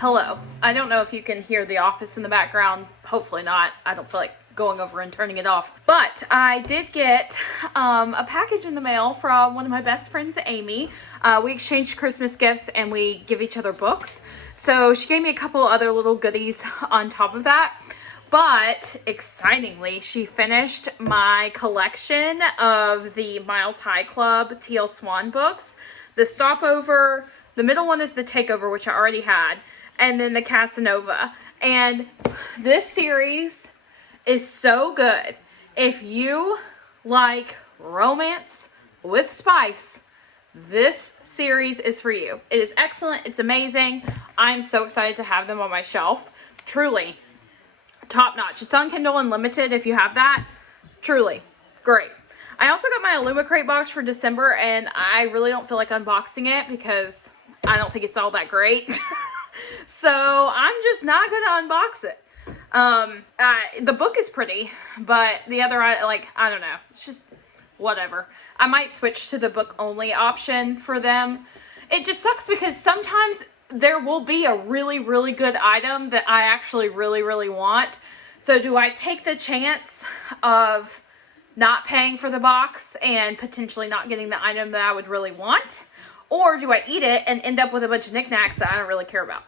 Hello. I don't know if you can hear the office in the background. Hopefully not. I don't feel like going over and turning it off. But I did get a package in the mail from one of my best friends, Amy. We exchanged Christmas gifts and we give each other books. So she gave me a couple other little goodies on top of that. But excitingly, she finished my collection of the Miles High Club T.L. Swan books. The Stopover, the middle one is the Takeover, which I already had, and then the Casanova. And this series is so good. If you like romance with spice, this series is for you. It is excellent. It's amazing. I'm so excited to have them on my shelf. Truly, top notch. It's on Kindle Unlimited if you have that. Truly, great. I also got my Illumicrate box for December, and I really don't feel like unboxing it because I don't think it's all that great. So I'm just not gonna unbox it. The book is pretty, but the other, I don't know. It's just whatever. I might switch to the book only option for them. It just sucks because sometimes there will be a really, really good item that I actually really, really want. So do I take the chance of not paying for the box and potentially not getting the item that I would really want? Or do I eat it and end up with a bunch of knickknacks that I don't really care about?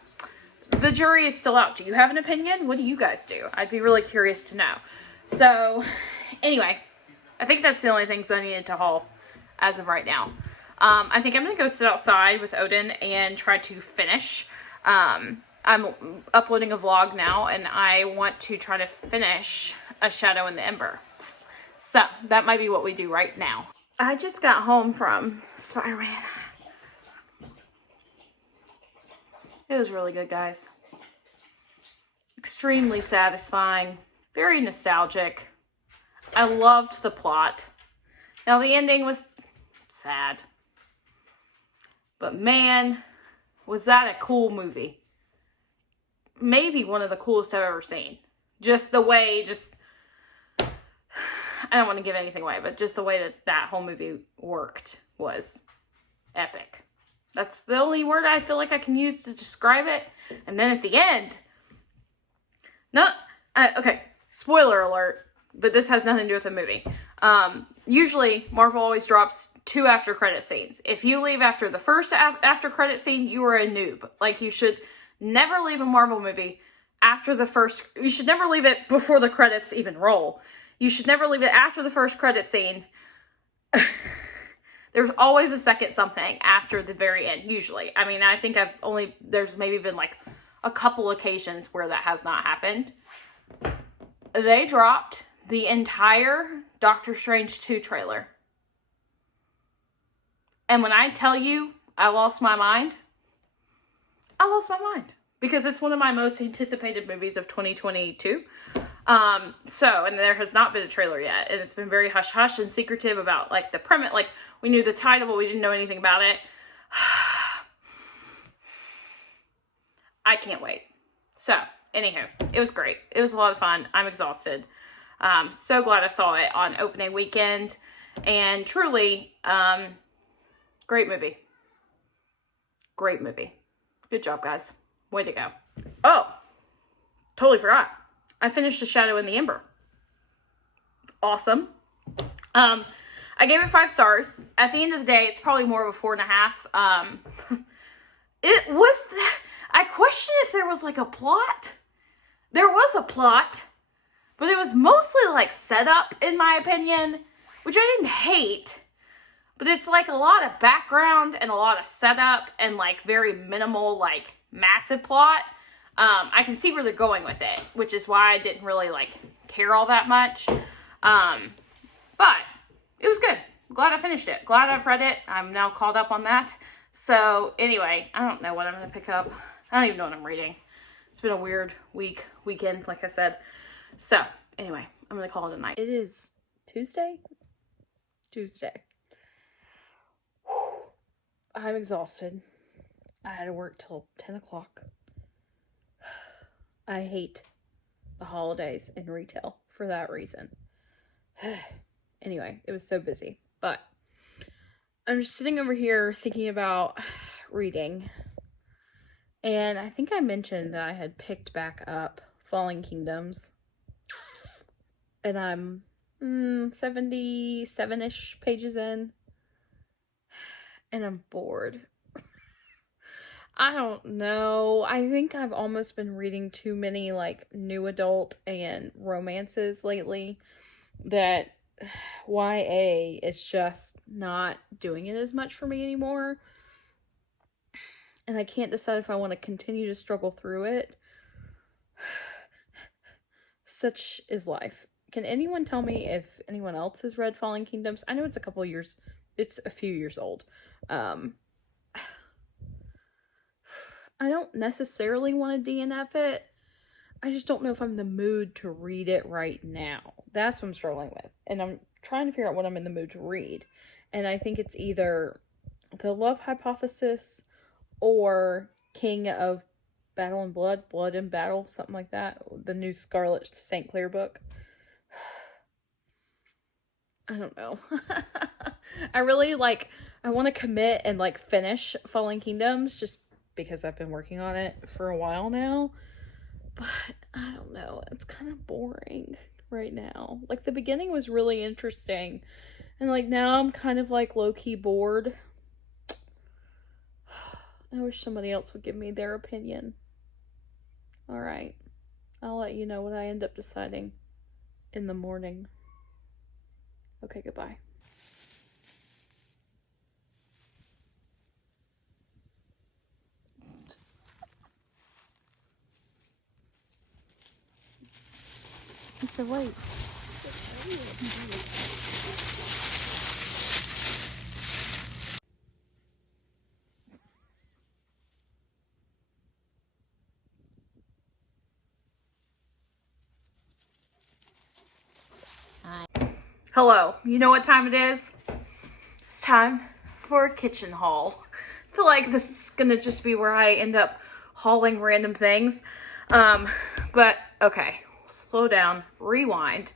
The jury is still out. Do you have an opinion? What do you guys do? I'd be really curious to know. So, anyway, I think that's the only things I needed to haul as of right now. I think I'm going to go sit outside with Odin and try to finish. I'm uploading a vlog now, and I want to try to finish A Shadow in the Ember. So, that might be what we do right now. I just got home from Spider-Man. It was really good, guys. Extremely satisfying. Very nostalgic. I loved the plot. Now, the ending was sad. But man, was that a cool movie. Maybe one of the coolest I've ever seen. Just the way, I don't want to give anything away, but just the way that that whole movie worked was epic. That's the only word I feel like I can use to describe it. And then at the end, okay, spoiler alert, but this has nothing to do with the movie. Usually, Marvel always drops 2 after credit scenes. If you leave after the first after credit scene, you are a noob. Like, you should never leave a Marvel movie after the first, you should never leave it before the credits even roll. You should never leave it after the first credit scene. There's always a second something after the very end, usually. I mean, I think there's maybe been like a couple occasions where that has not happened. They dropped the entire Doctor Strange 2 trailer. And when I tell you I lost my mind, I lost my mind. Because it's one of my most anticipated movies of 2022. And there has not been a trailer yet. And it's been very hush-hush and secretive about, like, the premise. Like, we knew the title, but we didn't know anything about it. I can't wait. So, anywho, it was great. It was a lot of fun. I'm exhausted. So glad I saw it on opening weekend. And truly, great movie. Great movie. Good job, guys. Way to go. Oh, totally forgot. I finished A Shadow in the Ember. Awesome. I gave it 5 stars. At the end of the day, it's probably more of a 4.5. I question if there was like a plot. There was a plot, but it was mostly like setup, in my opinion, which I didn't hate. But it's like a lot of background and a lot of setup and like very minimal, like massive plot. I can see where they're going with it, which is why I didn't really like care all that much. But it was good. Glad I finished it. Glad I've read it. I'm now caught up on that. So anyway, I don't know what I'm going to pick up. I don't even know what I'm reading. It's been a weird weekend, like I said. So anyway, I'm going to call it a night. It is Tuesday. I'm exhausted. I had to work till 10 o'clock. I hate the holidays in retail for that reason. Anyway, it was so busy. But I'm just sitting over here thinking about reading. And I think I mentioned that I had picked back up Falling Kingdoms. And I'm 77-ish pages in. And I'm bored. I don't know. I think I've almost been reading too many like new adult and romances lately that YA is just not doing it as much for me anymore. And I can't decide if I want to continue to struggle through it. Such is life. Can anyone tell me if anyone else has read Falling Kingdoms? I know it's a few years old. I don't necessarily want to DNF it. I just don't know if I'm in the mood to read it right now. That's what I'm struggling with. And I'm trying to figure out what I'm in the mood to read. And I think it's either The Love Hypothesis or King of Battle and Blood, Blood and Battle, something like that. The new Scarlet St. Clair book. I don't know. I want to commit and finish Falling Kingdoms just because I've been working on it for a while now. But I don't know. It's kind of boring right now. The beginning was really interesting. And now I'm kind of low-key bored. I wish somebody else would give me their opinion. Alright. I'll let you know what I end up deciding in the morning. Okay, goodbye. He said, wait. Hello. You know what time it is? It's time for a kitchen haul. I feel like this is gonna just be where I end up hauling random things. But okay. Slow down, rewind.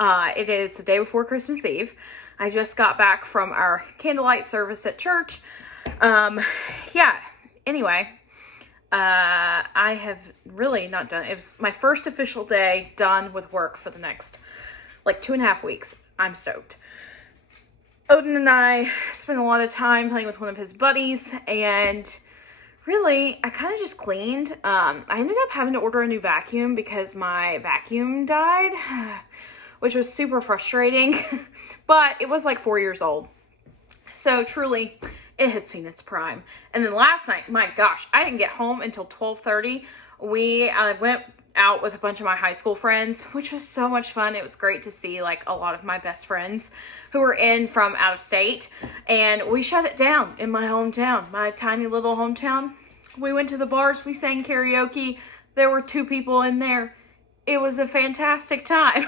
It is the day before Christmas Eve. I just got back from our candlelight service at church. Yeah, anyway, I have really not done, it was my first official day done with work for the next 2.5 weeks. I'm stoked. Odin and I spent a lot of time playing with one of his buddies, and really, I kind of just cleaned. I ended up having to order a new vacuum because my vacuum died, which was super frustrating, but it was 4 years old. So truly, it had seen its prime. And then last night, my gosh, I didn't get home until 12:30. I went out with a bunch of my high school friends, which was so much fun. It was great to see a lot of my best friends who were in from out of state, and we shut it down in my hometown, my tiny little hometown. We went to the bars, we sang karaoke. There were 2 people in there. It was a fantastic time.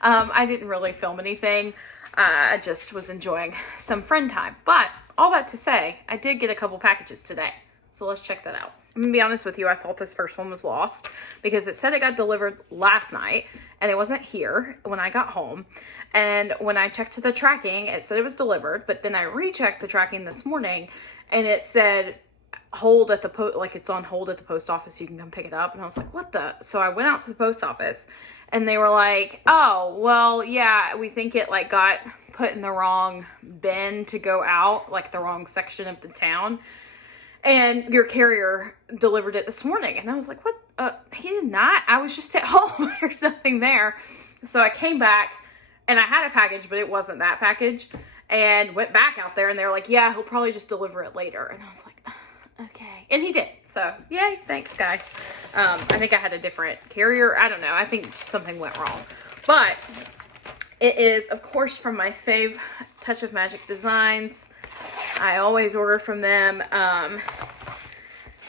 I didn't really film anything. I just was enjoying some friend time. But all that to say, I did get a couple packages today. So let's check that out. I'm gonna be honest with you, I thought this first one was lost because it said it got delivered last night and it wasn't here when I got home. And when I checked the tracking, it said it was delivered, but then I rechecked the tracking this morning and it said hold at the it's on hold at the post office, you can come pick it up. And I was like, what the? So I went out to the post office and they were like, oh, well, yeah, we think it got put in the wrong bin to go out, the wrong section of the town. And your carrier delivered it this morning. And I was like, what? He did not. I was just at home. There's nothing there. So I came back and I had a package, but it wasn't that package. And went back out there and they were like, yeah, he'll probably just deliver it later. And I was like, okay. And he did. So yay. Thanks, guys. I think I had a different carrier. I don't know. I think something went wrong. But it is, of course, from my fave Touch of Magic Designs. I always order from them.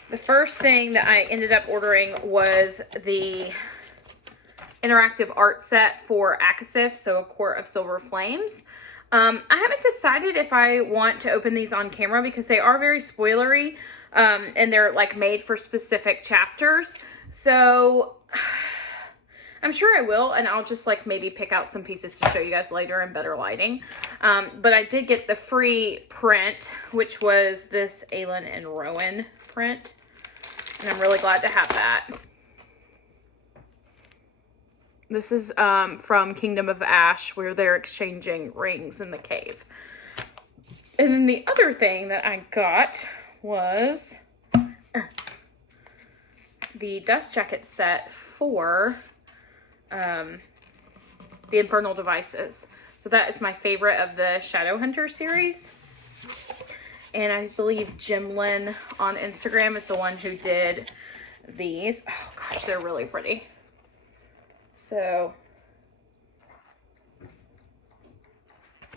The first thing that I ended up ordering was the interactive art set for Akasif, so A Court of Silver Flames. I haven't decided if I want to open these on camera because they are very spoilery, and they're made for specific chapters. So I'm sure I will, and I'll just maybe pick out some pieces to show you guys later in better lighting. But I did get the free print, which was this Aelin and Rowan print. And I'm really glad to have that. This is from Kingdom of Ash, where they're exchanging rings in the cave. And then the other thing that I got was the dust jacket set for the Infernal Devices. So that is my favorite of the Shadowhunter series. And I believe Jimlyn on Instagram is the one who did these. Oh gosh, they're really pretty. So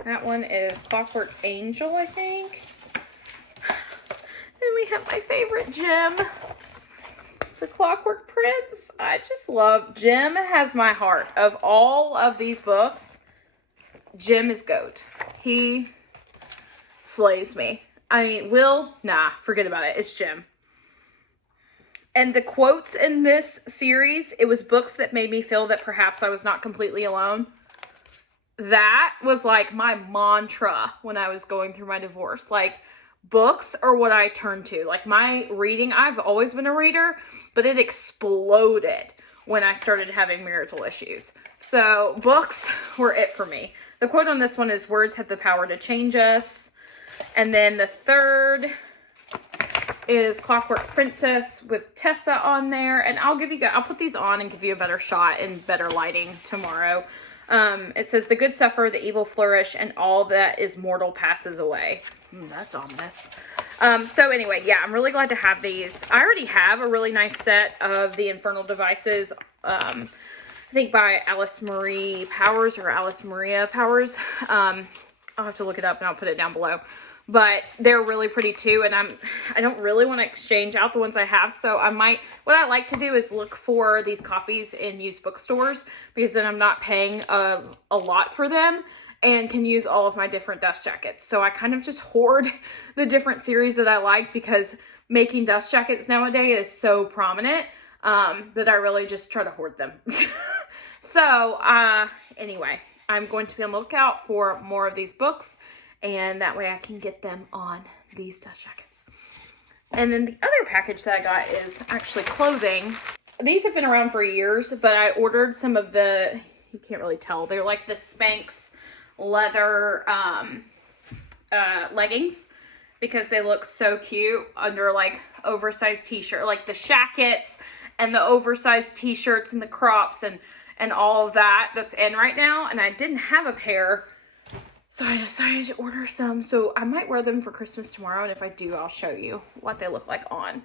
that one is Clockwork Angel, I think. Then we have my favorite Jim, the Clockwork Prince. I just love, Jim has my heart. Of all of these books, Jim is GOAT. He slays me. I mean, Will, nah, forget about it. It's Jim. And the quotes in this series, it was books that made me feel that perhaps I was not completely alone. That was like my mantra when I was going through my divorce. Like, books are what I turn to. Like, my reading, I've always been a reader, but it exploded when I started having marital issues. So books were it for me. The quote on this one is, "Words have the power to change us." And then the third is Clockwork Princess with Tessa on there. And I'll put these on and give you a better shot and better lighting tomorrow. It says, "The good suffer, the evil flourish, and all that is mortal passes away." That's ominous. So anyway, yeah, I'm really glad to have these. I already have a really nice set of the Infernal Devices, I think by Alice Marie Powers or Alice Maria Powers. I'll have to look it up and I'll put it down below. But they're really pretty too, and I don't really want to exchange out the ones I have, so what I like to do is look for these copies in used bookstores, because then I'm not paying a lot for them and can use all of my different dust jackets. So I kind of just hoard the different series that I like, because making dust jackets nowadays is so prominent that I really just try to hoard them. So anyway, I'm going to be on the lookout for more of these books, and that way I can get them on these dust jackets. And then the other package that I got is actually clothing. These have been around for years, but I ordered some of the, you can't really tell, they're like the Spanx leather leggings, because they look so cute under like oversized t-shirt, like the shackets and the oversized t-shirts and the crops and all of that that's in right now. And I didn't have a pair, so I decided to order some. So I might wear them for Christmas tomorrow, and if I do, I'll show you what they look like on.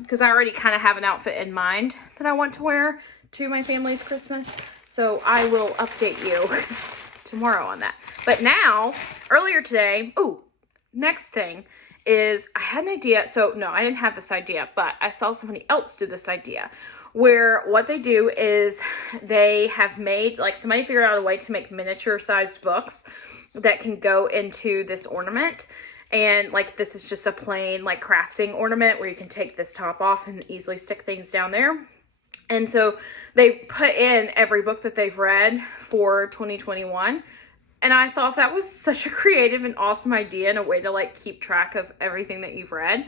Because I already kind of have an outfit in mind that I want to wear to my family's Christmas. So I will update you tomorrow on that. But now, earlier today, next thing is I had an idea. So no, I didn't have this idea, but I saw somebody else do this idea, where what they do is they have made, like, somebody figured out a way to make miniature sized books that can go into this ornament. And like, this is just a plain like crafting ornament where you can take this top off and easily stick things down there. And so they put in every book that they've read for 2021. And I thought that was such a creative and awesome idea, and a way to like keep track of everything that you've read.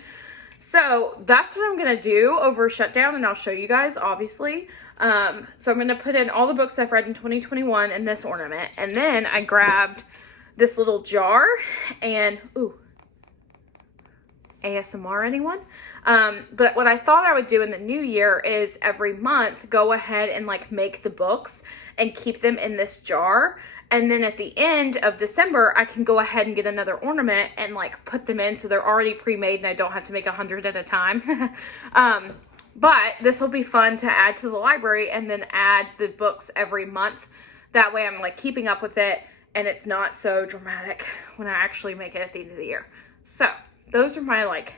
So that's what I'm going to do over shutdown, and I'll show you guys, obviously. So I'm going to put in all the books I've read in 2021 in this ornament. And then I grabbed this little jar, and, ASMR, anyone? But what I thought I would do in the new year is every month go ahead and like make the books and keep them in this jar. And then at the end of December, I can go ahead and get another ornament and like put them in, so they're already pre-made and I don't have to make 100 at a time. But this will be fun to add to the library, and then add the books every month. That way I'm like keeping up with it, and it's not so dramatic when I actually make it at the end of the year. So those are my like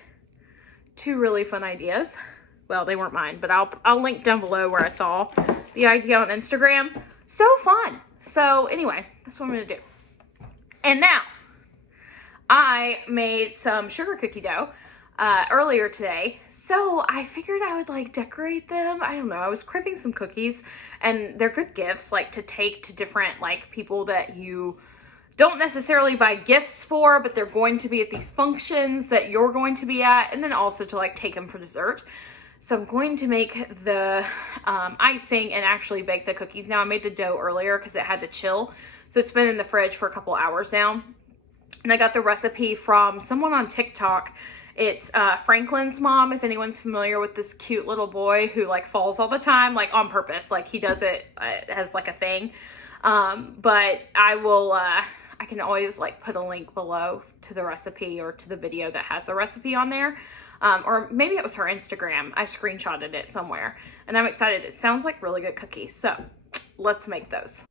2 really fun ideas. Well, they weren't mine, but I'll link down below where I saw the idea on Instagram. So fun. So anyway, that's what I'm going to do. And now, I made some sugar cookie dough earlier today. So I figured I would like decorate them. I don't know. I was crimping some cookies, and they're good gifts like to take to different like people that you don't necessarily buy gifts for, but they're going to be at these functions that you're going to be at, and then also to like take them for dessert. So I'm going to make the icing and actually bake the cookies now. I made the dough earlier because it had to chill. So it's been in the fridge for a couple hours now. And I got the recipe from someone on TikTok. It's Franklin's mom, if anyone's familiar with this cute little boy who like falls all the time, like on purpose. Like he does it as like a thing. But I will, I can always like put a link below to the recipe or to the video that has the recipe on there. Or maybe it was her Instagram. I screenshotted it somewhere and I'm excited. It sounds like really good cookies. So let's make those.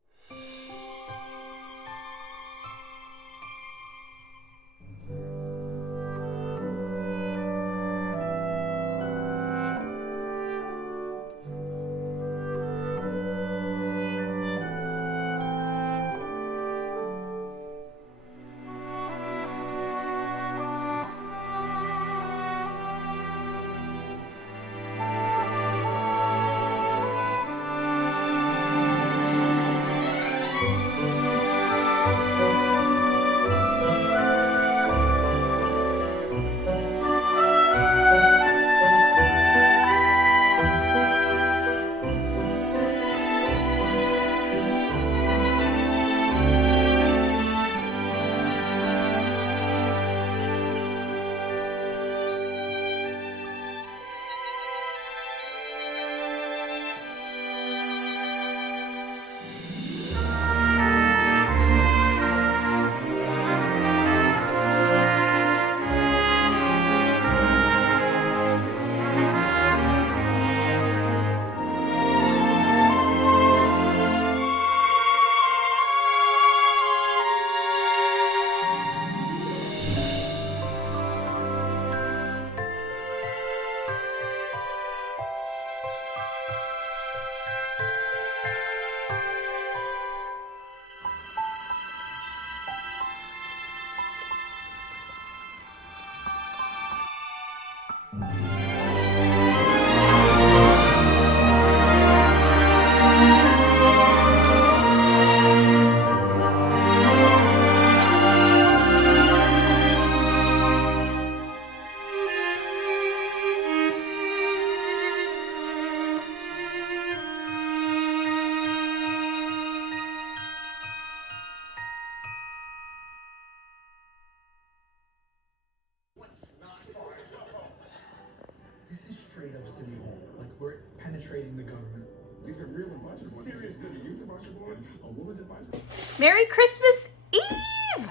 City Hall. Like, we're penetrating the government. These are real advisory boards. Serious good youth advisory boards. A woman's advisory board. Merry Christmas Eve!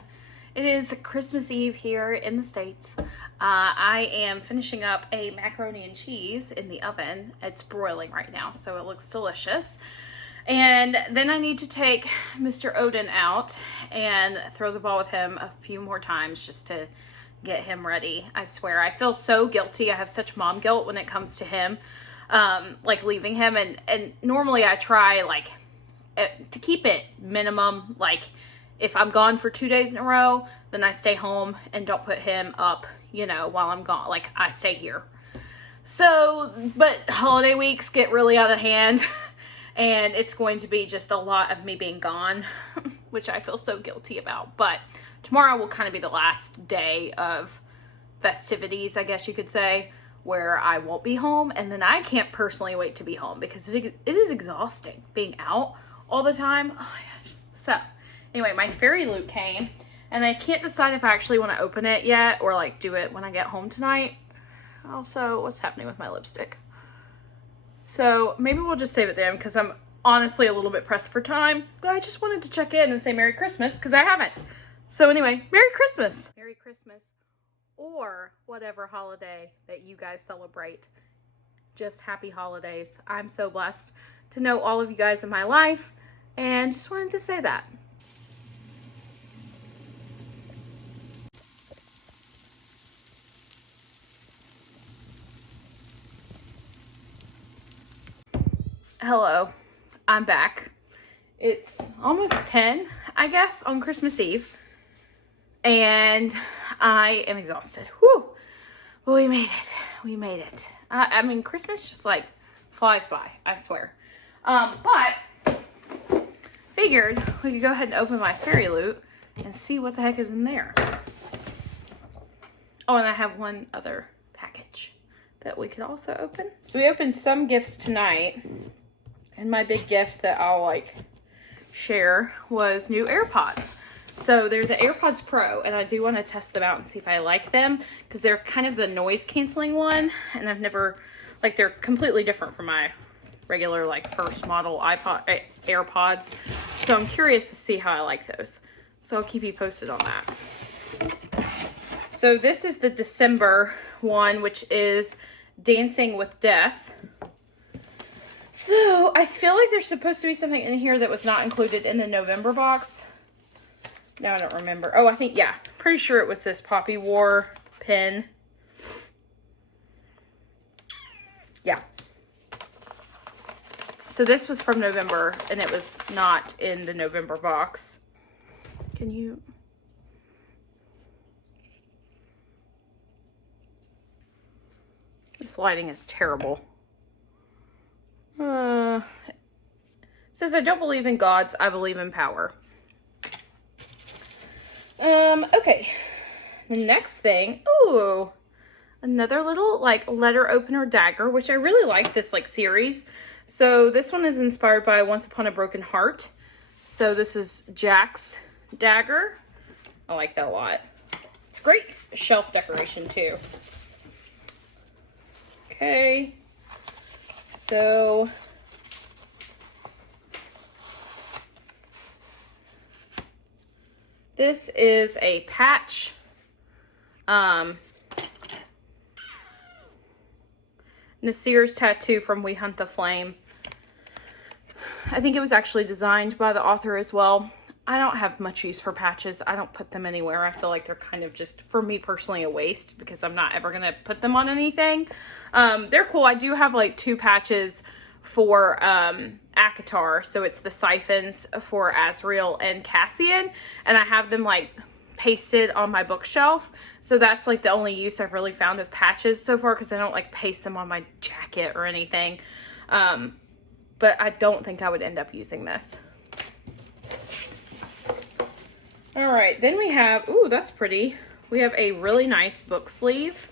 It is Christmas Eve here in the States. I am finishing up a macaroni and cheese in the oven. It's broiling right now, so it looks delicious. And then I need to take Mr. Odin out and throw the ball with him a few more times just to get him ready. I swear, I feel so guilty. I have such mom guilt when it comes to him, like leaving him. And normally I try like to keep it minimum. Like if I'm gone for 2 days in a row, then I stay home and don't put him up, you know, while I'm gone. Like I stay here. So, but holiday weeks get really out of hand and it's going to be just a lot of me being gone, which I feel so guilty about. But tomorrow will kind of be the last day of festivities, I guess you could say, where I won't be home. And then I can't personally wait to be home because it is exhausting being out all the time. Oh my gosh. So anyway, my fairy loot came and I can't decide if I actually want to open it yet or like do it when I get home tonight. Also, what's happening with my lipstick? So maybe we'll just save it then because I'm honestly a little bit pressed for time. But I just wanted to check in and say Merry Christmas because I haven't. So anyway, Merry Christmas. Merry Christmas or whatever holiday that you guys celebrate. Just happy holidays. I'm so blessed to know all of you guys in my life and just wanted to say that. Hello, I'm back. It's almost 10, I guess, on Christmas Eve. And I am exhausted. Whew. But we made it. We made it. I mean, Christmas just like flies by, I swear. But figured we could go ahead and open my fairy loot and see what the heck is in there. Oh, and I have one other package that we could also open. So we opened some gifts tonight, and my big gift that I'll like share was new AirPods. So they're the AirPods Pro, and I do want to test them out and see if I like them, because they're kind of the noise canceling one, and I've never, like, they're completely different from my regular like first model AirPods. So I'm curious to see how I like those. So I'll keep you posted on that. So this is the December one, which is Dancing with Death. So I feel like there's supposed to be something in here that was not included in the November box. Now I don't remember. Oh, I think, yeah, pretty sure it was this Poppy War pin. Yeah. So this was from November, and it was not in the November box. Can you... This lighting is terrible. It says, I don't believe in gods, I believe in power. Okay. The next thing, ooh, another little like letter opener dagger, which I really like this like series. So this one is inspired by Once Upon a Broken Heart. So this is Jack's dagger. I like that a lot. It's great shelf decoration too. Okay, so this is a patch. Nasir's tattoo from We Hunt the Flame. I think it was actually designed by the author as well. I don't have much use for patches. I don't put them anywhere. I feel like they're kind of just, for me personally, a waste because I'm not ever going to put them on anything. They're cool. I do have like 2 patches for Akatar. So it's the siphons for Azrael and Cassian. And I have them like pasted on my bookshelf. So that's like the only use I've really found of patches so far, because I don't like paste them on my jacket or anything. But I don't think I would end up using this. All right, then we have, ooh, that's pretty. We have a really nice book sleeve.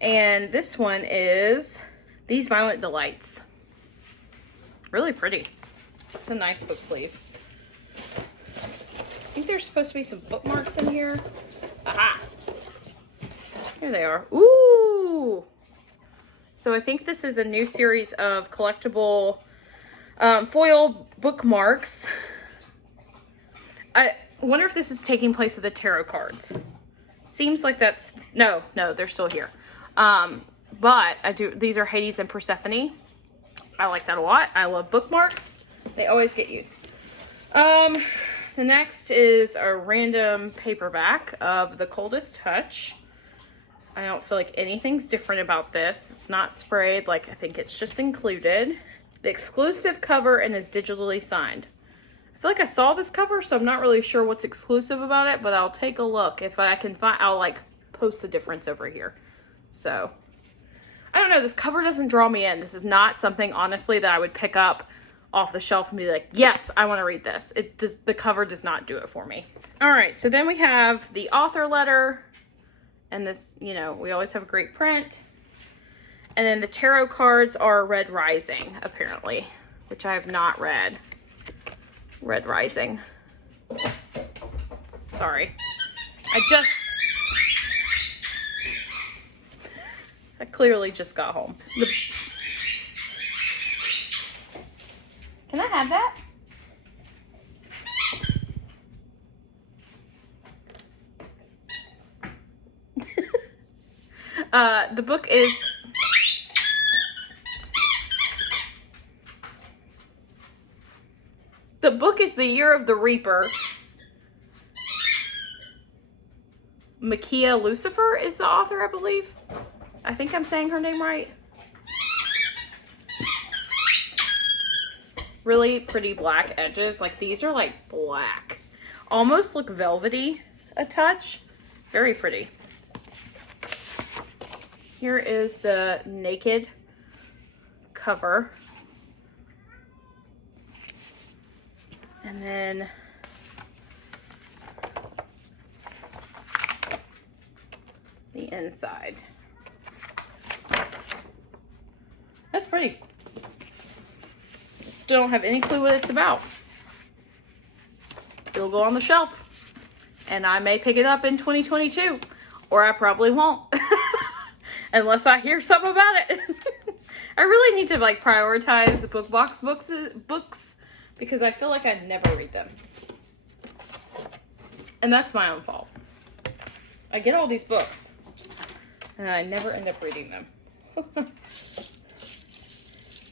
And this one is These Violent Delights. Really pretty. It's a nice book sleeve. I think there's supposed to be some bookmarks in here. Aha! Here they are. Ooh! So I think this is a new series of collectible foil bookmarks. I wonder if this is taking place of the tarot cards. Seems like that's, no, they're still here. But these are Hades and Persephone. I like that a lot. I love bookmarks. They always get used. The next is a random paperback of The Coldest Touch. I don't feel like anything's different about this. It's not sprayed, like I think it's just included. The exclusive cover and is digitally signed. I feel like I saw this cover, so I'm not really sure what's exclusive about it, but I'll take a look. If I can find, I'll like post the difference over here. So, I don't know, this cover doesn't draw me in. This is not something, honestly, that I would pick up off the shelf and be like, yes, I want to read this. The cover does not do it for me. All right, so then we have the author letter, and this, you know, we always have a great print. And then the tarot cards are Red Rising, apparently, which I have not read. Red Rising. Sorry. I clearly just got home. Can I have that? The book is... The book is The Year of the Reaper. Makia Lucifer is the author, I believe. I think I'm saying her name right. Really pretty black edges. Like, these are like black. Almost look velvety a touch. Very pretty. Here is the naked cover. And then the inside. That's pretty. Don't have any clue what it's about. It'll go on the shelf, and I may pick it up in 2022, or I probably won't, unless I hear something about it. I really need to like prioritize books because I feel like I never read them, and that's my own fault. I get all these books, and I never end up reading them.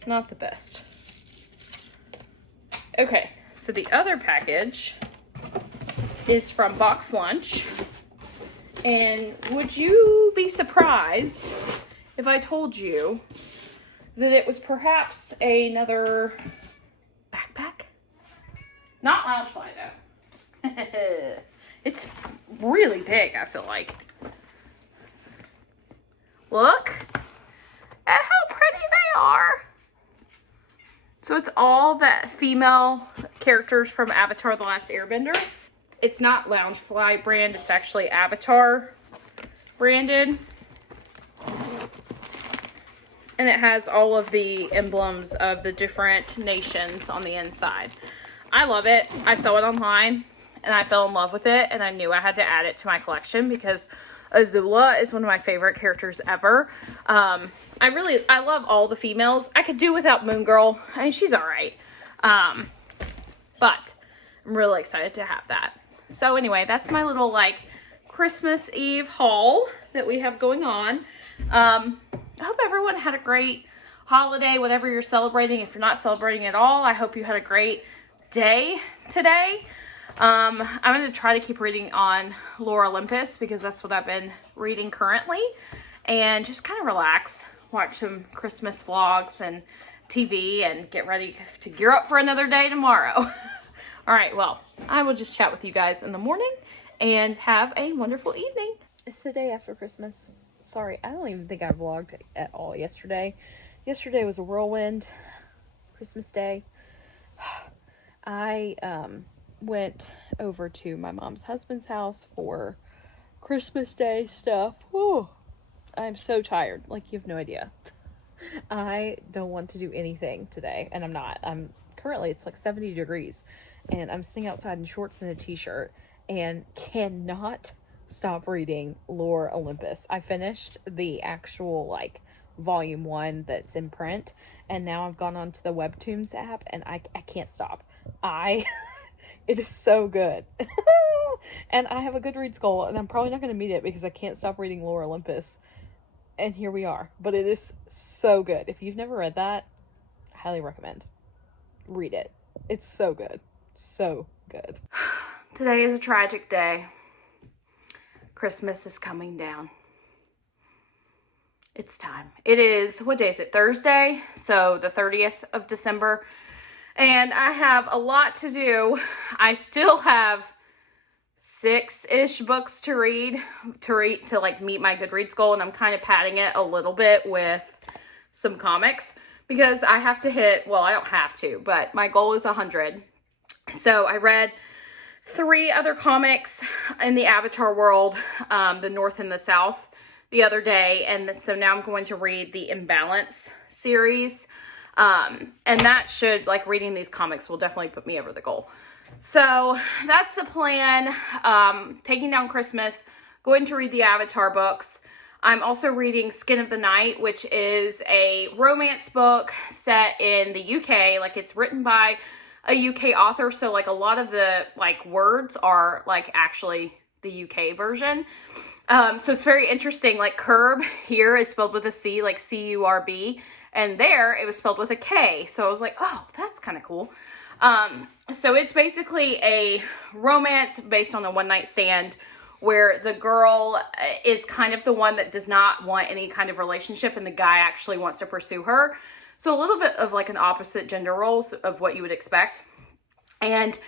Not the best. Okay, so the other package is from Box Lunch. And would you be surprised if I told you that it was perhaps another backpack? Not Loungefly though. It's really big, I feel like. Look at how pretty they are. So it's all the female characters from Avatar: The Last Airbender. It's not Loungefly brand, it's actually Avatar branded. And it has all of the emblems of the different nations on the inside. I love it. I saw it online and I fell in love with it, and I knew I had to add it to my collection because Azula is one of my favorite characters ever. I love all the females. I could do without Moon Girl. I mean, she's alright. But I'm really excited to have that. So anyway, that's my little like Christmas Eve haul that we have going on. I hope everyone had a great holiday, whatever you're celebrating. If you're not celebrating at all, I hope you had a great day today. I'm going to try to keep reading on Lore Olympus because that's what I've been reading currently, and just kind of relax, watch some Christmas vlogs and TV, and get ready to gear up for another day tomorrow. All right, well, I will just chat with you guys in the morning and have a wonderful evening. It's the day after Christmas. Sorry, I don't even think I vlogged at all yesterday. Yesterday was a whirlwind. Christmas Day. I went over to my mom's husband's house for Christmas Day stuff. Whew. I'm so tired. Like, you have no idea. I don't want to do anything today, and I'm not. Currently, it's like 70 degrees, and I'm sitting outside in shorts and a t-shirt, and cannot stop reading Lore Olympus. I finished the actual, like, volume 1 that's in print, and now I've gone on to the Webtoons app, and I can't stop. It is so good. And I have a Goodreads goal, and I'm probably not going to meet it because I can't stop reading Lore Olympus. And here we are. But it is so good. If you've never read that, I highly recommend. Read it. It's so good. So good. Today is a tragic day. Christmas is coming down. It's time. It is, what day is it? Thursday. So the 30th of December. And I have a lot to do. I still have 6-ish books to read to like meet my Goodreads goal, and I'm kind of padding it a little bit with some comics because I have to hit, well, I don't have to, but my goal is 100. So I read 3 other comics in the Avatar world, the North and the South, the other day, and so now I'm going to read the Imbalance series. And that should, like, reading these comics will definitely put me over the goal. So that's the plan. Taking down Christmas, going to read the Avatar books. I'm also reading Skin of the Night, which is a romance book set in the UK. Like, it's written by a UK author, so like a lot of the like words are like actually the UK version. So it's very interesting. Like, curb here is spelled with a C, like C-U-R-B. And there, it was spelled with a K. So I was like, oh, that's kind of cool. So it's basically a romance based on a one-night stand where the girl is kind of the one that does not want any kind of relationship, and the guy actually wants to pursue her. So a little bit of like an opposite gender roles of what you would expect. And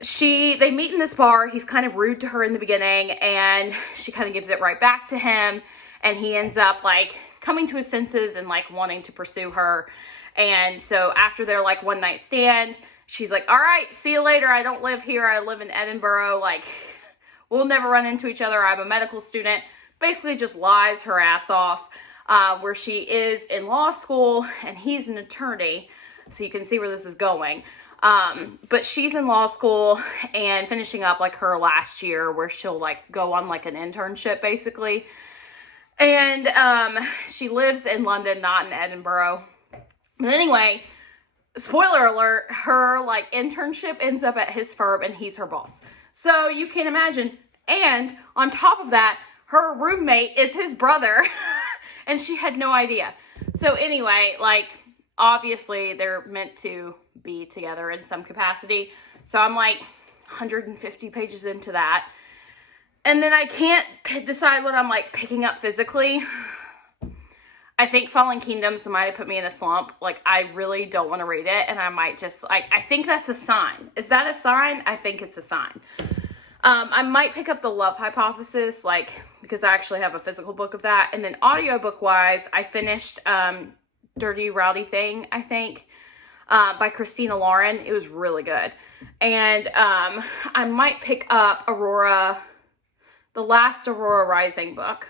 they meet in this bar. He's kind of rude to her in the beginning, and she kind of gives it right back to him. And he ends up like coming to his senses and like wanting to pursue her. And so after their like one night stand, she's like, all right, see you later. I don't live here. I live in Edinburgh. Like, we'll never run into each other. I'm a medical student. basically just lies her ass off, where she is in law school and he's an attorney. So you can see where this is going. But she's in law school and finishing up like her last year where she'll like go on like an internship basically. And she lives in London, not in Edinburgh. But anyway, spoiler alert, her like internship ends up at his firm and he's her boss. So you can imagine. And on top of that, her roommate is his brother and she had no idea. So anyway, like obviously they're meant to be together in some capacity. So I'm like 150 pages into that. And then I can't decide what I'm like picking up physically. I think Fallen Kingdoms might have put me in a slump. Like, I really don't want to read it. And I might just, like, I think that's a sign. Is that a sign? I think it's a sign. I might pick up The Love Hypothesis, like, because I actually have a physical book of that. And then audiobook-wise, I finished Dirty Rowdy Thing, I think, by Christina Lauren. It was really good. And I might pick up the last Aurora Rising book.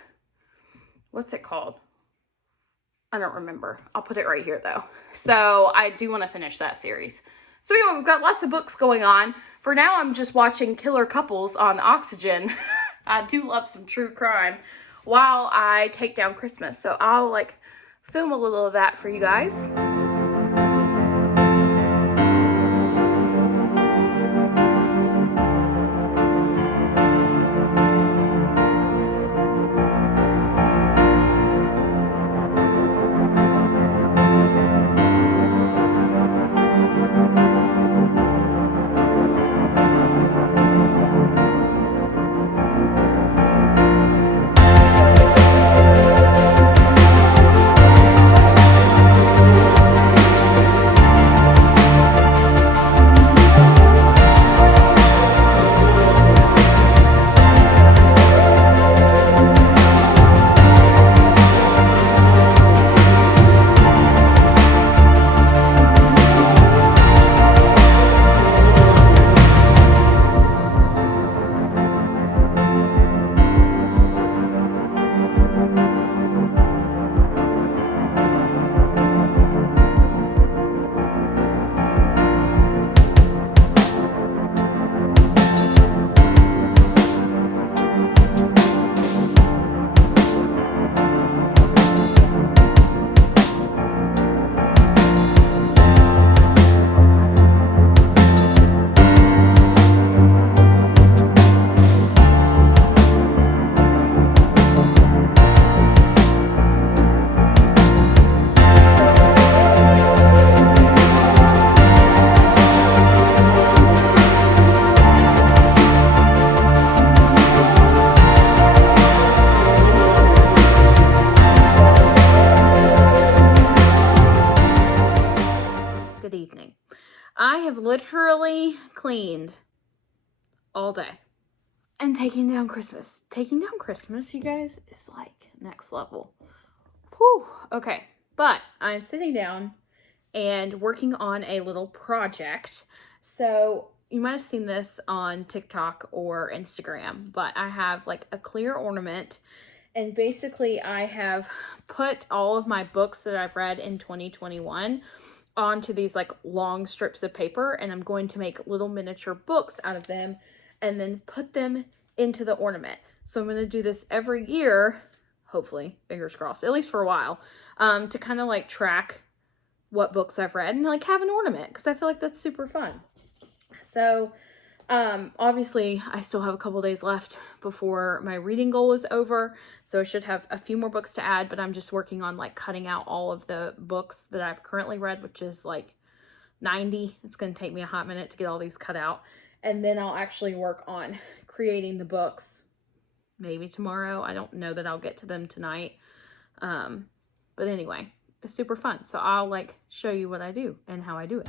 What's it called? I don't remember. I'll put it right here though. So I do want to finish that series. So anyway, we've got lots of books going on. For now, I'm just watching Killer Couples on Oxygen. I do love some true crime while I take down Christmas. So I'll like film a little of that for you guys. Literally cleaned all day and taking down Christmas. Taking down Christmas, you guys, is like next level. Whew. Okay, but I'm sitting down and working on a little project. So you might have seen this on TikTok or Instagram, but I have like a clear ornament, and basically I have put all of my books that I've read in 2021 onto these like long strips of paper, and I'm going to make little miniature books out of them and then put them into the ornament. So I'm going to do this every year, hopefully, fingers crossed, at least for a while, to kind of like track what books I've read and like have an ornament, because I feel like that's super fun. So obviously I still have a couple days left before my reading goal is over, so I should have a few more books to add, but I'm just working on like cutting out all of the books that I've currently read, which is like 90. It's going to take me a hot minute to get all these cut out, and then I'll actually work on creating the books maybe tomorrow. I don't know that I'll get to them tonight, but anyway, it's super fun. So I'll like show you what I do and how I do it.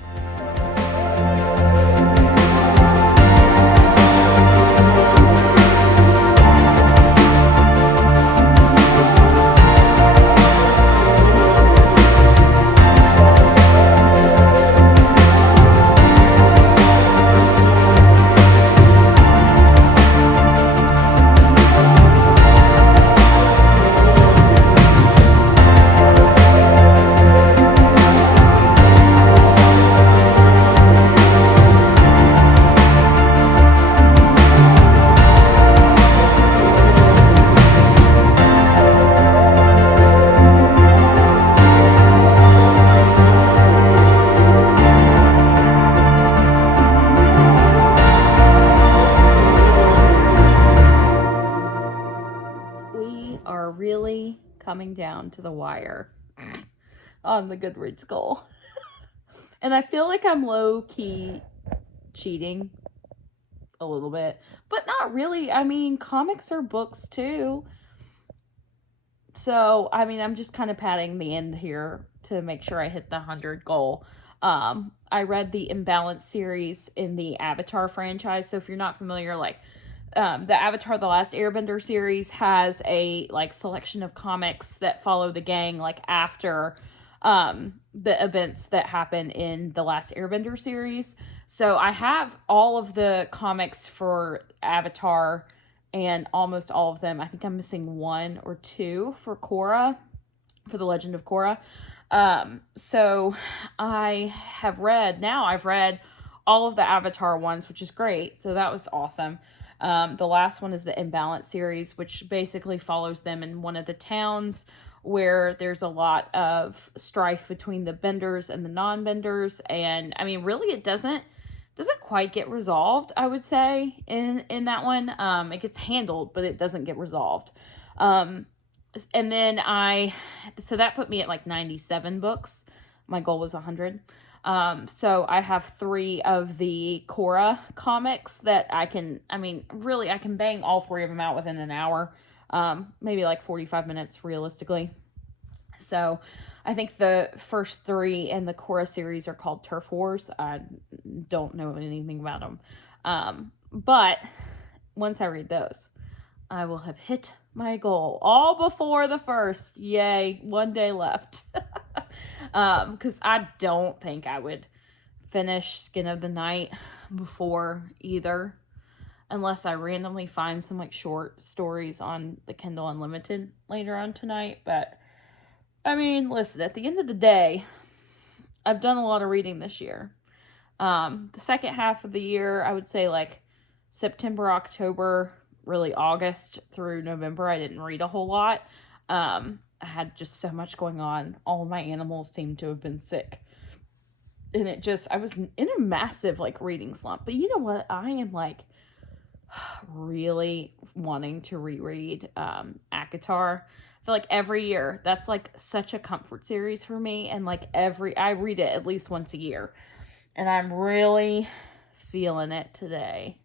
are really coming down to the wire on the Goodreads goal. And I feel like I'm low-key cheating a little bit, but not really. I mean, comics are books too. So, I mean, I'm just kind of padding the end here to make sure I hit the 100 goal. I read the Imbalance series in the Avatar franchise. So if you're not familiar, like, the Avatar The Last Airbender series has a, like, selection of comics that follow the gang, like, after the events that happen in the Last Airbender series. So I have all of the comics for Avatar and almost all of them. I think I'm missing 1 or 2 for Korra, for The Legend of Korra. So I've read all of the Avatar ones, which is great. So that was awesome. The last one is the Imbalance series, which basically follows them in one of the towns where there's a lot of strife between the benders and the non-benders. And I mean, really, it doesn't quite get resolved, I would say, in that one. It gets handled, but it doesn't get resolved. And then so that put me at like 97 books. My goal was 100. So I have 3 of the Korra comics that I can bang all 3 of them out within an hour. Maybe like 45 minutes realistically. So I think the first 3 in the Korra series are called Turf Wars. I don't know anything about them. But once I read those, I will have hit my goal all before the 1st. Yay. 1 day left. Cause I don't think I would finish Skin of the Night before either, unless I randomly find some like short stories on the Kindle Unlimited later on tonight. But I mean, listen, at the end of the day, I've done a lot of reading this year. The second half of the year, I would say like September, October, really August through November, I didn't read a whole lot. I had just so much going on. All of my animals seemed to have been sick. And I was in a massive like reading slump. But you know what? I am like really wanting to reread ACOTAR. I feel like every year, that's like such a comfort series for me. And like I read it at least once a year. And I'm really feeling it today.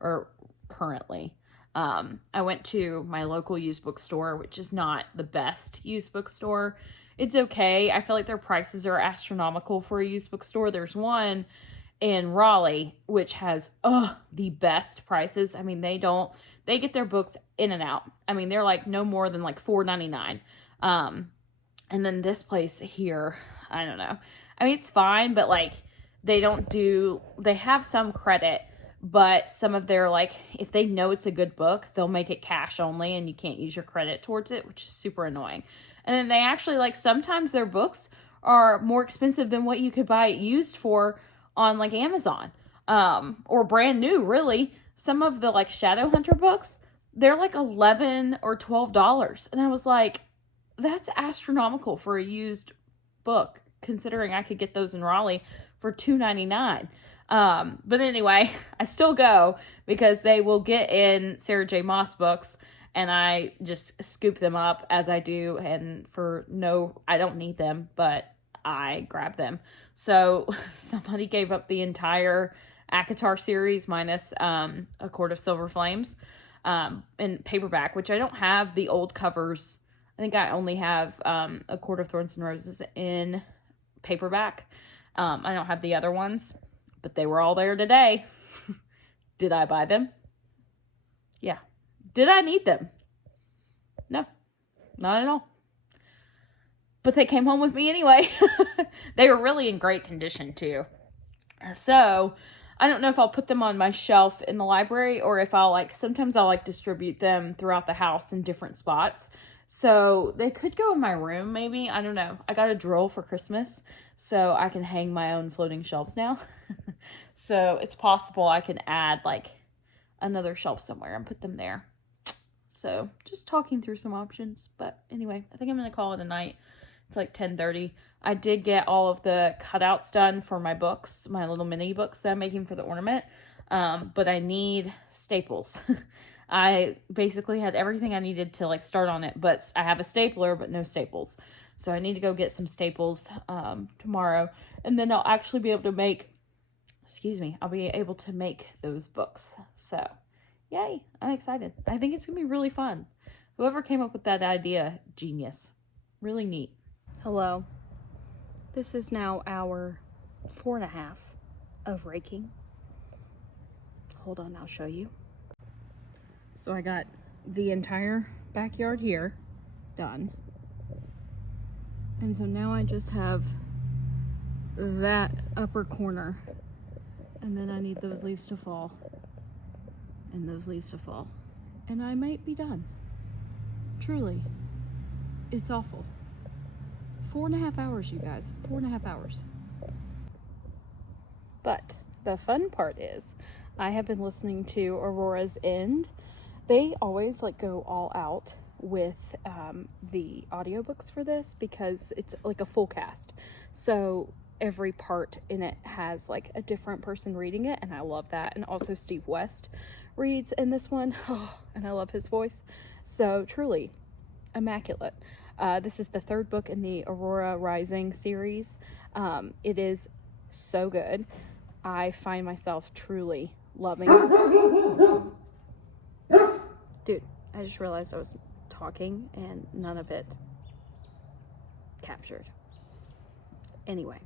Or currently. I went to my local used bookstore, which is not the best used bookstore. It's okay. I feel like their prices are astronomical for a used bookstore. There's one in Raleigh, which has the best prices. I mean, they get their books in and out. I mean, they're like no more than like $4.99. And then this place here, I don't know. I mean, it's fine, but like they have some credit, but some of their like, if they know it's a good book, they'll make it cash only and you can't use your credit towards it, which is super annoying. And then they actually like, sometimes their books are more expensive than what you could buy it used for on like Amazon, or brand new, really. Some of the like Shadowhunter books, they're like $11 or $12. And I was like, that's astronomical for a used book, considering I could get those in Raleigh for $2.99. But anyway, I still go because they will get in Sarah J. Maas books and I just scoop them up as I do. And I don't need them, but I grab them. So somebody gave up the entire ACOTAR series minus, A Court of Silver Flames, in paperback, which I don't have the old covers. I think I only have, A Court of Thorns and Roses in paperback. I don't have the other ones. But they were all there today. Did I buy them? Yeah. Did I need them? No. Not at all. But they came home with me anyway. They were really in great condition too. So, I don't know if I'll put them on my shelf in the library or if sometimes I'll distribute them throughout the house in different spots. So, they could go in my room maybe. I don't know. I got a drill for Christmas. So I can hang my own floating shelves now. So it's possible I can add another shelf somewhere and put them there. So just talking through some options. But anyway, I think I'm going to call it a night. It's 10:30. I did get all of the cutouts done for my books, my little mini books that I'm making for the ornament. But I need staples. I basically had everything I needed to like start on it, but I have a stapler, but no staples. So I need to go get some staples tomorrow, and then I'll actually be able to make, I'll be able to make those books. So yay, I'm excited. I think it's gonna be really fun. Whoever came up with that idea, genius. Really neat. Hello. This is now hour 4.5 of raking. Hold on, I'll show you. So I got the entire backyard here done. And so now I just have that upper corner. And then I need those leaves to fall. And those leaves to fall. And I might be done. Truly. It's awful. 4.5 hours, you guys. 4.5 hours. But the fun part is I have been listening to Aurora's End. They always like go all out with the audiobooks for this because it's like a full cast. So every part in it has like a different person reading it, and I love that. And also Steve West reads in this one, and I love his voice. So truly immaculate. This is the third book in the Aurora Rising series. It is so good. I find myself truly loving it. Dude, I just realized I was talking and none of it captured. Anyway,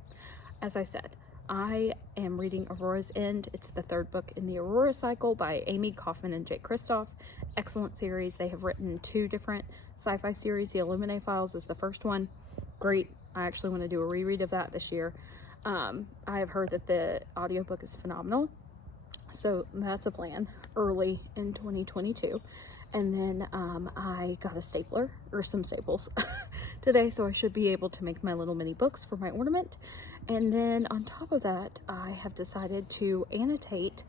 as I said, I am reading Aurora's End. It's the third book in the Aurora cycle by Amy Kaufman and Jake Kristoff. Excellent series. They have written 2 different sci-fi series. The Illuminae Files is the first one. Great. I actually want to do a reread of that this year. I have heard that the audiobook is phenomenal. So that's a plan early in 2022. And then I got a stapler, or some staples, today, so I should be able to make my little mini books for my ornament. And then on top of that, I have decided to annotate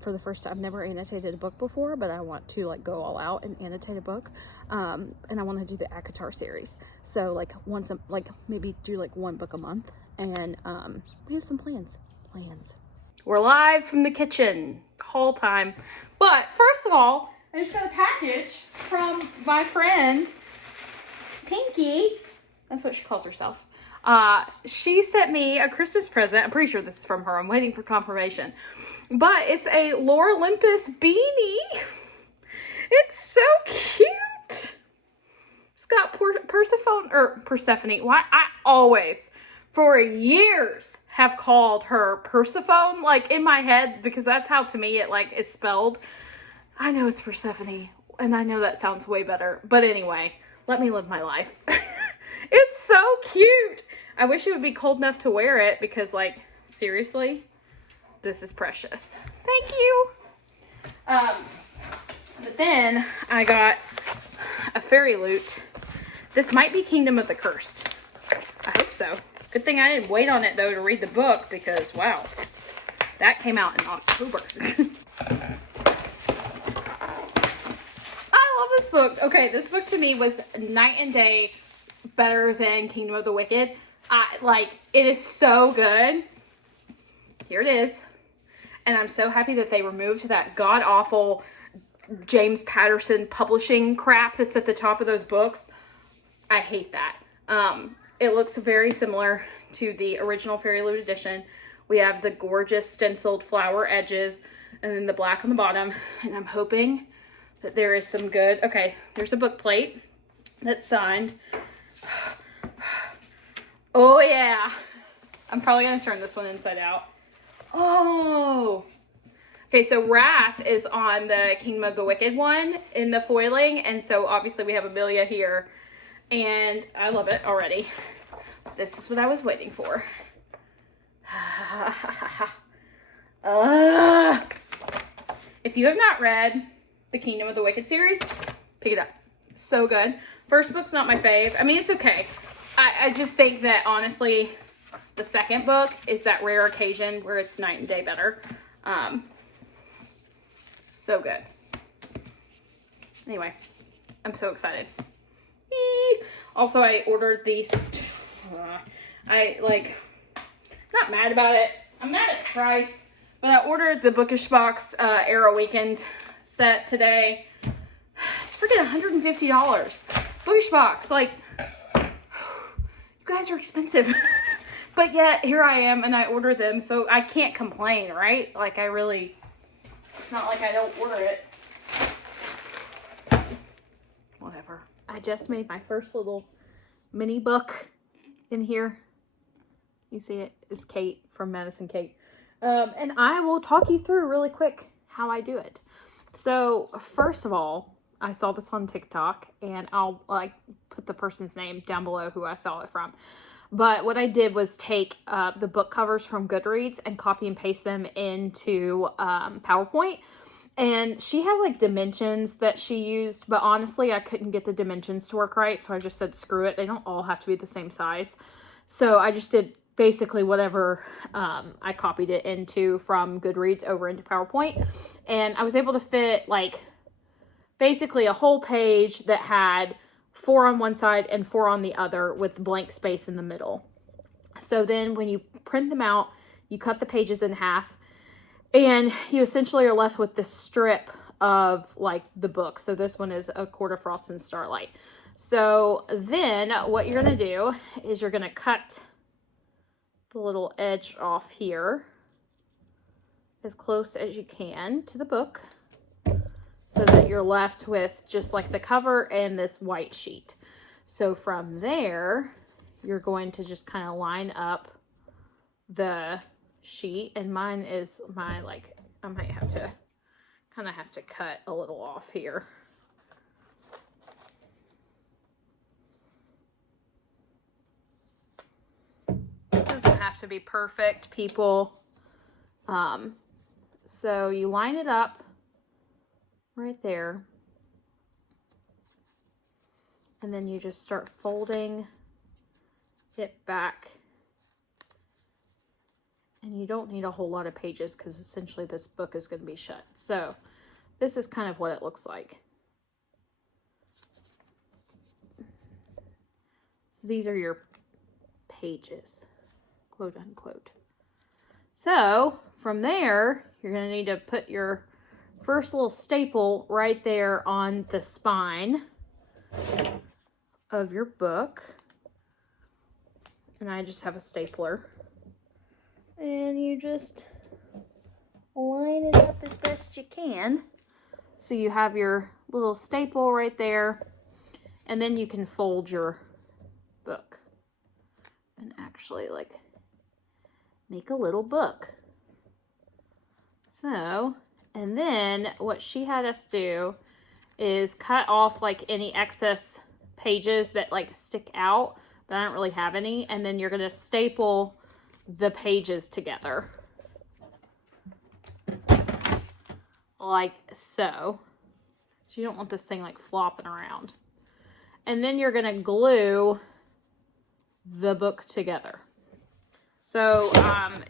for the first time. I've never annotated a book before, but I want to like go all out and annotate a book. And I want to do the ACOTAR series. So like maybe do like 1 book a month. And we have some plans. We're live from the kitchen, haul time. But first of all, I just got a package from my friend, Pinky. That's what she calls herself. She sent me a Christmas present. I'm pretty sure this is from her. I'm waiting for confirmation. But it's a Olympus beanie. It's so cute. It's got Persephone. Why? I always, for years, have called her Persephone, like in my head, because that's how to me it like is spelled. I know it's Persephone, and I know that sounds way better, but anyway, let me live my life. It's so cute. I wish it would be cold enough to wear it because, like, seriously, this is precious. Thank you. But then I got a fairy loot. This might be Kingdom of the Cursed. I hope so. Good thing I didn't wait on it, though, to read the book because, wow, that came out in October. This book, okay, this book to me was night and day better than Kingdom of the Wicked. It is so good. Here it is. And I'm so happy that they removed that god-awful James Patterson publishing crap that's at the top of those books. I hate that. It looks very similar to the original Fairy Loot edition. We have the gorgeous stenciled flower edges and then the black on the bottom. And I'm hoping that there is some good, okay, there's a book plate that's signed. Oh yeah. I'm probably gonna turn this one inside out. Oh. Okay, so Wrath is on the Kingdom of the Wicked one in the foiling, and so obviously we have Amelia here, and I love it already. This is what I was waiting for. If you have not read the Kingdom of the Wicked series, pick it up. So good. First book's not my fave. I mean, it's okay. I just think that, honestly, the second book is that rare occasion where it's night and day better. So good. Anyway, I'm so excited. Also, I ordered these. Not mad about it. I'm mad at the price. But I ordered the Bookish Box Arrow Weekend set today. It's freaking $150. Boosh box, like, you guys are expensive. But yet, here I am, and I order them, so I can't complain, right? Like, it's not like I don't order it. Whatever. I just made my first little mini book in here. You see it? It's Kate from Madison Kate. And I will talk you through really quick how I do it. So, first of all, I saw this on TikTok, and I'll put the person's name down below who I saw it from. But what I did was take the book covers from Goodreads and copy and paste them into PowerPoint. And she had like dimensions that she used, but honestly, I couldn't get the dimensions to work right. So I just said, screw it. They don't all have to be the same size. So I just did basically whatever I copied it into from Goodreads over into PowerPoint. And I was able to fit like basically a whole page that had 4 on one side and 4 on the other with blank space in the middle. So then when you print them out, you cut the pages in half, and you essentially are left with this strip of like the book. So this one is A Court of Frost and Starlight. So then what you're going to do is you're going to cut the little edge off here as close as you can to the book, so that you're left with just like the cover and this white sheet. So from there, you're going to just kind of line up the sheet. And mine is I might have to cut a little off here. It doesn't have to be perfect, people. So you line it up right there, and then you just start folding it back, and you don't need a whole lot of pages because essentially this book is going to be shut. So this is kind of what it looks like. So these are your pages, quote unquote. So from there, you're going to need to put your first little staple right there on the spine of your book. And I just have a stapler. And you just line it up as best you can. So you have your little staple right there. And then you can fold your book. And actually make a little book. So, and then what she had us do is cut off like any excess pages that like stick out, but I don't really have any. And then you're going to staple the pages together. Like so. So you don't want this thing like flopping around. And then you're going to glue the book together. So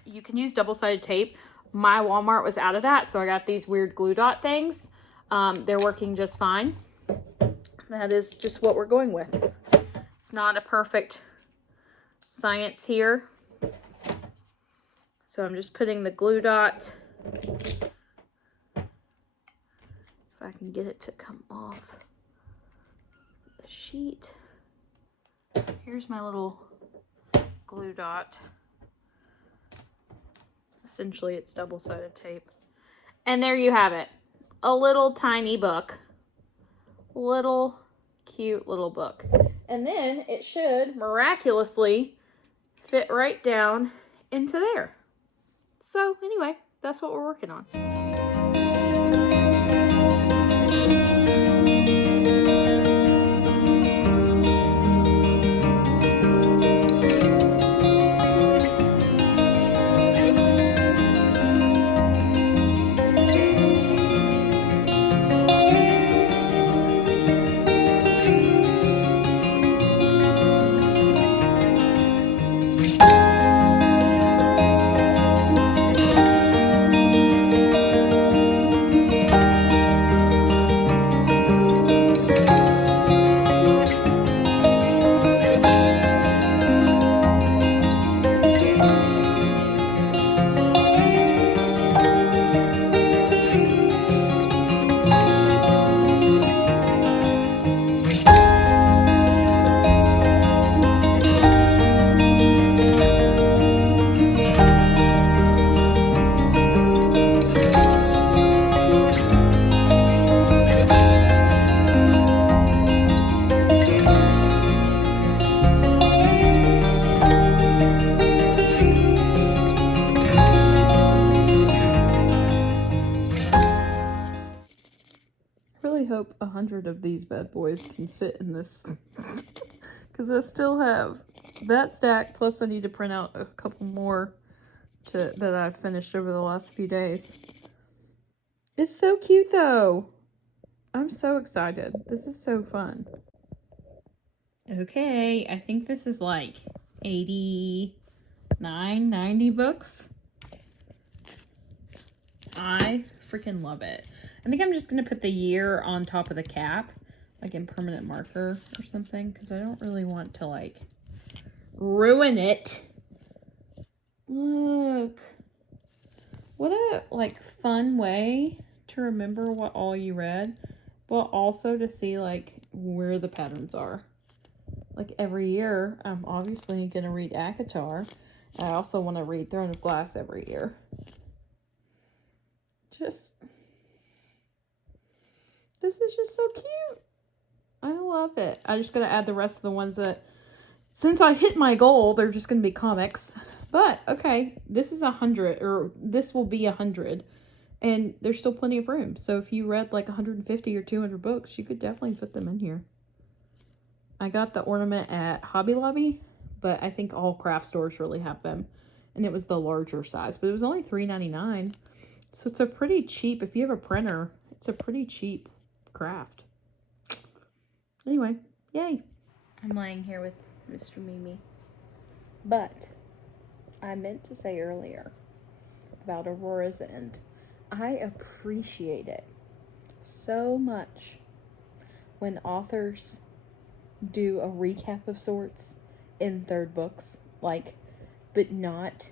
you can use double-sided tape. My Walmart was out of that, so I got these weird glue dot things. They're working just fine. That is just what we're going with. It's not a perfect science here. So I'm just putting the glue dot, if I can get it to come off the sheet. Here's my little glue dot. Essentially, it's double-sided tape. And there you have it. A little tiny book. Little cute little book. And then it should miraculously fit right down into there. So anyway, that's what we're working on. third of these bad boys can fit in this. Because I still have that stack, plus I need to print out a couple more that I've finished over the last few days. It's so cute though. I'm so excited. This is so fun. Okay, I think this is like 89, 90 books. I freaking love it. I think I'm just going to put the year on top of the cap, like in permanent marker or something, because I don't really want to like ruin it. Look. What a like fun way to remember what all you read, but also to see like where the patterns are. Like every year, I'm obviously going to read ACOTAR. I also want to read Throne of Glass every year. This is just so cute. I love it. I just got to add the rest of the ones that, since I hit my goal, they're just going to be comics. But, okay, this is 100, or this will be 100. And there's still plenty of room. So if you read like 150 or 200 books, you could definitely fit them in here. I got the ornament at Hobby Lobby, but I think all craft stores really have them. And it was the larger size, but it was only $3.99. So it's a pretty cheap, if you have a printer, it's a pretty cheap craft. Anyway, yay. I'm laying here with Mr. Mimi. But I meant to say earlier about Aurora's End. I appreciate it so much when authors do a recap of sorts in third books, like, but not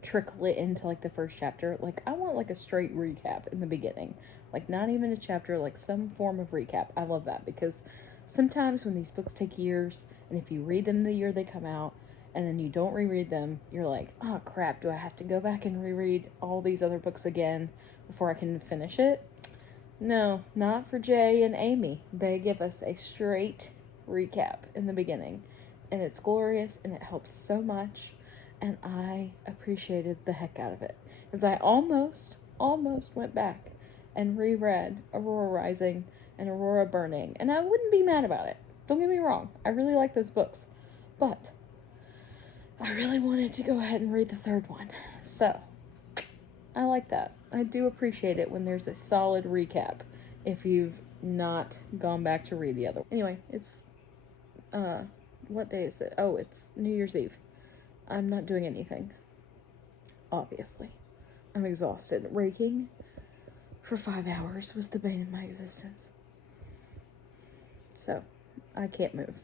trickle it into like the first chapter. Like, I want like a straight recap in the beginning, like not even a chapter, like some form of recap. I love that, because sometimes when these books take years, and if you read them the year they come out and then you don't reread them, you're like, oh crap, do I have to go back and reread all these other books again before I can finish it? No, not for Jay and Amy. They give us a straight recap in the beginning, and it's glorious, and it helps so much, and I appreciated the heck out of it, because I almost went back and reread Aurora Rising and Aurora Burning, and I wouldn't be mad about it. Don't get me wrong, I really like those books, but I really wanted to go ahead and read the third one, so I like that. I do appreciate it when there's a solid recap if you've not gone back to read the other one. Anyway, it's what day is it? Oh, it's New Year's Eve. I'm not doing anything, obviously. I'm exhausted. Raking for 5 hours was the bane of my existence. So, I can't move.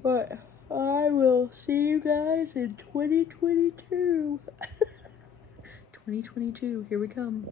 But I will see you guys in 2022. 2022, here we come.